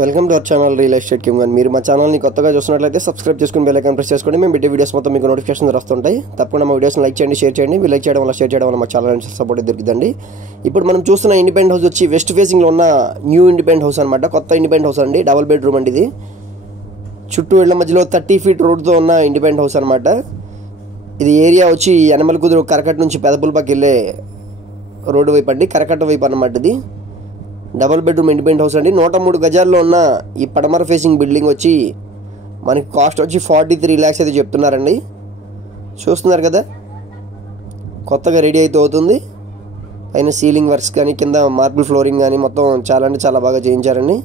Welcome to our channel real estate king. మీరు మా ఛానల్ని కొత్తగా చూస్తున్నట్లయితే సబ్స్క్రైబ్ చేసుకుని బెల్ ఐకాన్ ప్రెస్ చేసుకోండి. మేము పెట్టే వీడియోస్ మొత్తం మీకు నోటిఫికేషన్స్ వస్తుంటాయి. తప్పకుండా మా వీడియోస్ని లైక్ చేయండి, షేర్ చేయండి. మీరు లైక్ చేయడం వల్ల, షేర్ చేయడం వల్ల మా ఛానల్ సపోర్ట్ దొరుకుతుందండి. ఇప్పుడు మనం చూస్తున్న ఇండిపెండెంట్ హౌస్ వచ్చి వెస్ట్ ఫేసింగ్లో ఉన్న న్యూ ఇండిపెండెంట్ హౌస్ అనమాట. కొత్త ఇండిపెండెంట్ హౌస్ అండి, డబుల్ బెడ్రూమ్ అండి. ఇది చుట్టూ ఇళ్ల మధ్యలో 30 feet రోడ్తో ఉన్న ఇండిపెండెంట్ హౌస్ అనమాట. ఇది ఏరియా వచ్చి యనమల కుదురు కరకట్ట నుంచి పెదపుల్పాకి వెళ్ళే రోడ్డు వైపు అండి, కరకట్ట వైపు అన్నమాట. ఇది డబుల్ బెడ్రూమ్ ఇండిపెండెంట్ హౌస్ అండి. 103 గజాల్లో ఉన్న ఈ పడమర ఫేసింగ్ బిల్డింగ్ వచ్చి మనకి కాస్ట్ వచ్చి 43 lakhs అయితే చెప్తున్నారండి. చూస్తున్నారు కదా, కొత్తగా రెడీ అయితే అవుతుంది. పైన సీలింగ్ వర్క్స్ కానీ, కింద మార్బుల్ ఫ్లోరింగ్ కానీ మొత్తం చాలా అంటే చాలా బాగా చేయించారండి.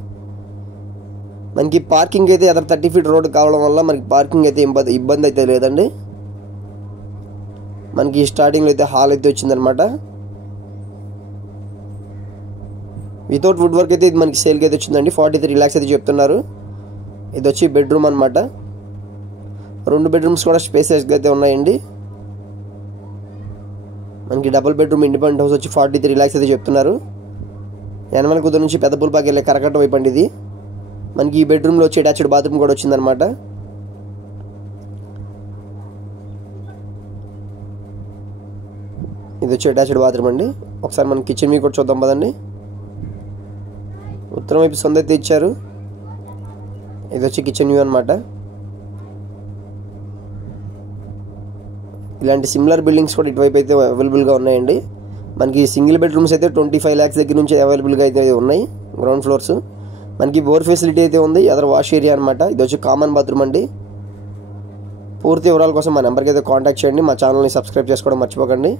మనకి పార్కింగ్ అయితే అదర్ 30 feet రోడ్ కావడం వల్ల మనకి పార్కింగ్ అయితే ఇబ్బంది అయితే లేదండి. మనకి స్టార్టింగ్లో అయితే హాల్ అయితే వచ్చిందనమాట. వితౌట్ వుడ్ వర్క్ అయితే ఇది మనకి సేల్కి అయితే వచ్చిందండి. 43 lakhs అయితే చెప్తున్నారు. ఇది వచ్చి బెడ్రూమ్ అనమాట. 2 bedrooms కూడా స్పేసెస్గా అయితే ఉన్నాయండి. మనకి డబుల్ బెడ్రూమ్ ఇండిపెండెంట్ హౌస్ వచ్చి 43 lakhs అయితే చెప్తున్నారు. యనమల కుదురు నుంచి పెదపుల్పాకి వెళ్ళే కరకట్ట వైపు అండి. ఇది మనకి ఈ బెడ్రూమ్లో వచ్చి అటాచ్డ్ బాత్రూమ్ కూడా వచ్చిందనమాట. ఇది వచ్చి అటాచ్డ్ బాత్రూమ్ అండి. ఒకసారి మన కిచెన్ మీకు కూడా చూద్దాం పదండి. ఉత్తరం వైపు సొంత అయితే ఇచ్చారు. ఇది వచ్చి కిచెన్ వ్యూ అనమాట. ఇలాంటి సిమిలర్ బిల్డింగ్స్ కూడా ఇటువైపు అయితే అవైలబుల్గా ఉన్నాయండి. మనకి సింగిల్ బెడ్రూమ్స్ అయితే 25 lakhs దగ్గర నుంచి అవైలబుల్గా అయితే ఉన్నాయి. గ్రౌండ్ ఫ్లోర్స్ మనకి బోర్ ఫెసిలిటీ అయితే ఉంది. అదర్ వాష్ ఏరియా అనమాట. ఇది వచ్చి కామన్ బాత్రూమ్ అండి. పూర్తి వివరాల కోసం మా నెంబర్కి అయితే కాంటాక్ట్ చేయండి. మా ఛానల్ని సబ్స్క్రైబ్ చేసుకోవడం మర్చిపోకండి.